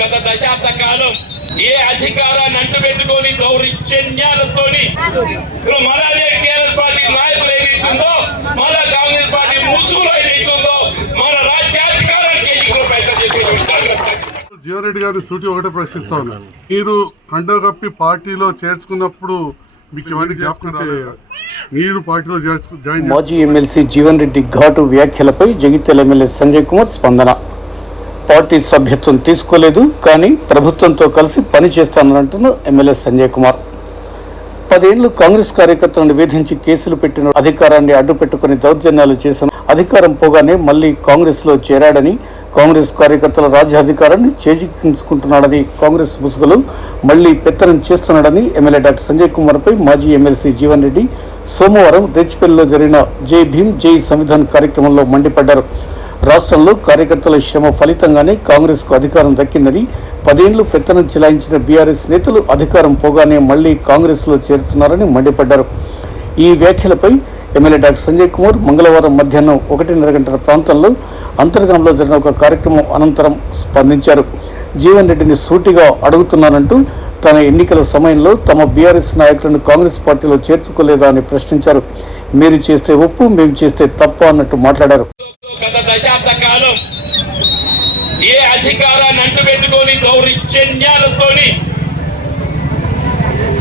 గత దశాబ్ద కాలం ఏ అధికారాన్ని అంటుపెట్టుకొని దౌర్జన్యాలతోని ఇప్పుడు మళ్ళా అదే టీఆర్ఎస్ పార్టీ నాయకులు ఏదైతుందో మళ్ళా కాంగ్రెస్ పార్టీ ముసుగులో ఏదైతుందో మన రాజ్యాధికారాన్ని చేయించుకుని ప్రయత్నం చేసి జీవరెడ్డి గారి సూటి ఒకటే ప్రశ్నిస్తా ఉన్నాను మీరు కండ కప్పి పార్టీలో చేర్చుకున్నప్పుడు మీకు ఇవన్నీ చేసుకుంటే మీరు పార్టీలో చేసు- మాజీ ఎమ్మెల్సీ జీవన్ రెడ్డి ఘాటు వ్యాఖ్యలపై జగిత్యాల ఎమ్మెల్యే సంజయ్ కుమార్ స్పందన. పార్టీ సభ్యత్వం తీసుకోలేదు కానీ ప్రభుత్వంతో కలిసి పనిచేస్తానంటున్న ఎమ్మెల్యే సంజయ్ కుమార్. పదేళ్ళు కాంగ్రెస్ కార్యకర్తలను వేధించి కేసులు పెట్టిన అధికారాన్ని అడ్డుపెట్టుకుని దౌర్జన్యాలు చేసిన అధికారం పోగానే మళ్ళీ కాంగ్రెస్లో చేరాడని కాంగ్రెస్ కార్యకర్తల రాజ్యాధికారాన్ని చేజిక్కించుకుంటున్నాడని కాంగ్రెస్ ముసుగులు మళ్ళీ పెత్తనం చేస్తున్నాడని ఎమ్మెల్యే డాక్టర్ సంజయ్ కుమార్ పై మాజీ ఎమ్మెల్సీ జీవన్ రెడ్డి సోమవారం రెచ్చిపల్లిలో జరిగిన జై భీమ్ జై సంవిధాన్ కార్యక్రమంలో మండిపడ్డారు. రాష్ట్రంలో కార్యకర్తల శ్రమ ఫలితంగానే కాంగ్రెస్కు అధికారం దక్కిందని పదేళ్ళు పెత్తనం చెలాయించిన బీఆర్ఎస్ నేతలు అధికారం పోగానే మళ్ళీ కాంగ్రెస్లో చేరుతున్నారని మండిపడ్డారు. ఈ వ్యాఖ్యలపై ఎమ్మెల్యే డాక్టర్ సంజయ్ కుమార్ మంగళవారం మధ్యాహ్నం ఒకటిన్నర గంటల ప్రాంతంలో అంతర్గంలో జరిగిన ఒక కార్యక్రమం అనంతరం స్పందించారు. జీవన్ రెడ్డిని సూటిగా అడుగుతున్నానంటూ తన ఎన్నికల సమయంలో తమ బీఆర్ఎస్ నాయకులను కాంగ్రెస్ పార్టీలో చేర్చుకోలేదా అని ప్రశ్నించారు. మీరు చేస్తే ఒప్పు మేము చేస్తే తప్పు అన్నట్టు మాట్లాడారు. గత దశాబ్ద కాలం ఏ అధికారాన్ని అంటుపెట్టుకొని దౌర్జన్యాలతోని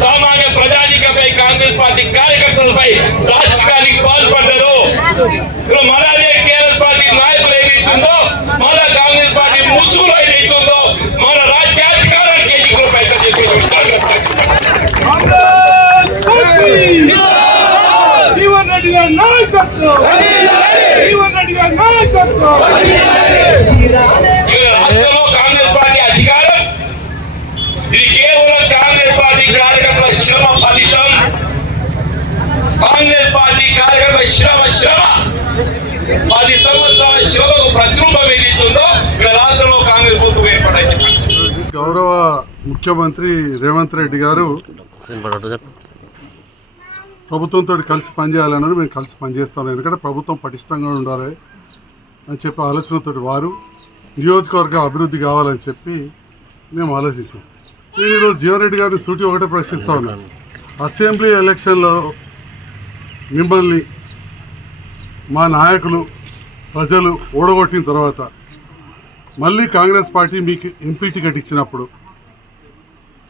సామాన్య ప్రజానికపై కాంగ్రెస్ పార్టీ కార్యకర్తలపై రాష్ట్రానికి పాల్పడ్డారు ఇప్పుడు మళ్ళా అదే టీఆర్ఎస్ పార్టీ నాయకులు ఏదైతుందో మళ్ళా కాంగ్రెస్ పార్టీ ముసుగులో ఏదైతుందో మన రాజ్యాధికారాన్ని చేయించుకుని ప్రయత్నం చేసి జీవన్ రెడ్డి గారి నాయకత్వం జీవన్ రెడ్డి గారి నాయకత్వం ఈ రాష్ట్రంలో కాంగ్రెస్ పార్టీ అధికారం. ఇది కేవలం కాంగ్రెస్ పార్టీ కార్యకర్తల శ్రమ ఫలితం. కాంగ్రెస్ పార్టీ కార్యకర్తల శ్రమ శ్రమ. పది సంవత్సరాల శ్రమకు ప్రతిరూపం ఏదైతుందో ఇక్కడ రాష్ట్రంలో కాంగ్రెస్ ప్రభుత్వం గౌరవ ముఖ్యమంత్రి రేవంత్ రెడ్డి గారు ప్రభుత్వంతో కలిసి పనిచేయాలన్నారు మేము కలిసి పనిచేస్తాం. ఎందుకంటే ప్రభుత్వం పటిష్టంగా ఉండాలి అని చెప్పి ఆలోచనతో వారు నియోజకవర్గ అభివృద్ధి కావాలని చెప్పి మేము ఆలోచించాం. నేను ఈరోజు జీవరెడ్డి గారిని సూటి ఒకటే ప్రశ్నిస్తా ఉన్నాను అసెంబ్లీ ఎలక్షన్లో మిమ్మల్ని మా నాయకులు ప్రజలు ఓడగొట్టిన తర్వాత మళ్ళీ కాంగ్రెస్ పార్టీ మీకు ఎంపీ టికెట్ ఇచ్చినప్పుడు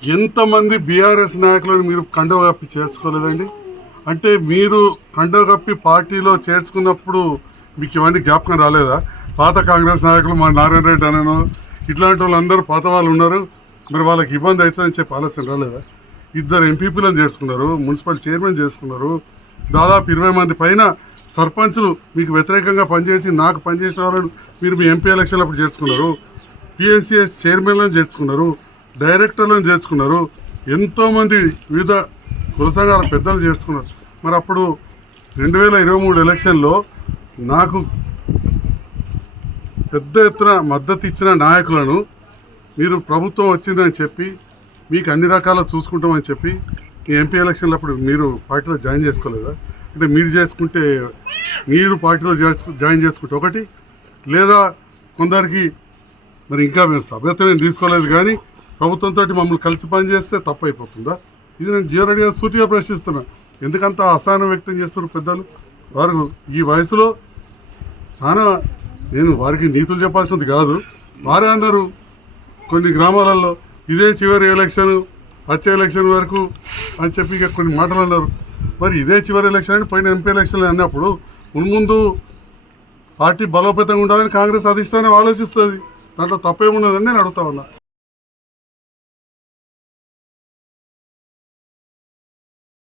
ఎంతమంది బీఆర్ఎస్ నాయకులను మీరు కండవ చేర్చుకోలేదండి? అంటే మీరు కండవ కప్పి పార్టీలో చేర్చుకున్నప్పుడు మీకు ఇవన్నీ జ్ఞాపకం రాలేదా? పాత కాంగ్రెస్ నాయకులు మా నారాయణ రెడ్డి అనను ఇట్లాంటి వాళ్ళందరూ పాత వాళ్ళు ఉన్నారు. మరి వాళ్ళకి ఇబ్బంది అవుతుందని చెప్పి ఆలోచన రాలేదా? ఇద్దరు ఎంపీపీలను చేసుకున్నారు మున్సిపల్ చైర్మన్ చేసుకున్నారు. దాదాపు ఇరవై మంది పైన సర్పంచ్లు మీకు వ్యతిరేకంగా పనిచేసి నాకు పనిచేసిన వాళ్ళని మీరు మీ ఎంపీ ఎలక్షన్లు అప్పుడు చేర్చుకున్నారు పిఎస్సిఎస్ చైర్మన్లను చేర్చుకున్నారు డైరెక్టర్లను చేర్చుకున్నారు ఎంతోమంది వివిధ కుల సంఘాల పెద్దలు చేసుకున్నారు. మరి అప్పుడు రెండు వేల ఇరవై మూడు ఎలక్షన్లో నాకు పెద్ద ఎత్తున మద్దతు ఇచ్చిన నాయకులను మీరు ప్రభుత్వం వచ్చిందని చెప్పి మీకు అన్ని రకాల చూసుకుంటామని చెప్పి మీ ఎంపీ ఎలక్షన్లు అప్పుడు మీరు పార్టీలో జాయిన్ చేసుకోలేదా? అంటే మీరు చేసుకుంటే మీరు పార్టీలో జాయిన్ చేసుకుంటే ఒకటి లేదా కొందరికి మరి ఇంకా మేము సభ్యత్వం తీసుకోలేదు కానీ ప్రభుత్వంతో మమ్మల్ని కలిసి పనిచేస్తే తప్పు అయిపోతుందా ఇది నేను జీవరెడ్డి గారు సూటిగా ప్రశ్నిస్తున్నా. ఎందుకంత అసహనం వ్యక్తం చేస్తున్నారు పెద్దలు? వారు ఈ వయసులో చాలా నేను వారికి నీతులు చెప్పాల్సింది కాదు. వారే అన్నారు కొన్ని గ్రామాలలో ఇదే చివరి ఎలక్షన్ వచ్చే ఎలక్షన్ వరకు అని చెప్పి ఇక కొన్ని మాటలు అన్నారు. మరి ఇదే చివరి ఎలక్షన్ అని పైన ఎంపీ ఎలక్షన్లు అన్నప్పుడు మున్ముందు పార్టీ బలోపేతంగా ఉండాలని కాంగ్రెస్ అధిష్టానం ఆలోచిస్తుంది. దాంట్లో తప్పేమున్నదని నేను అడుగుతా ఉన్నా.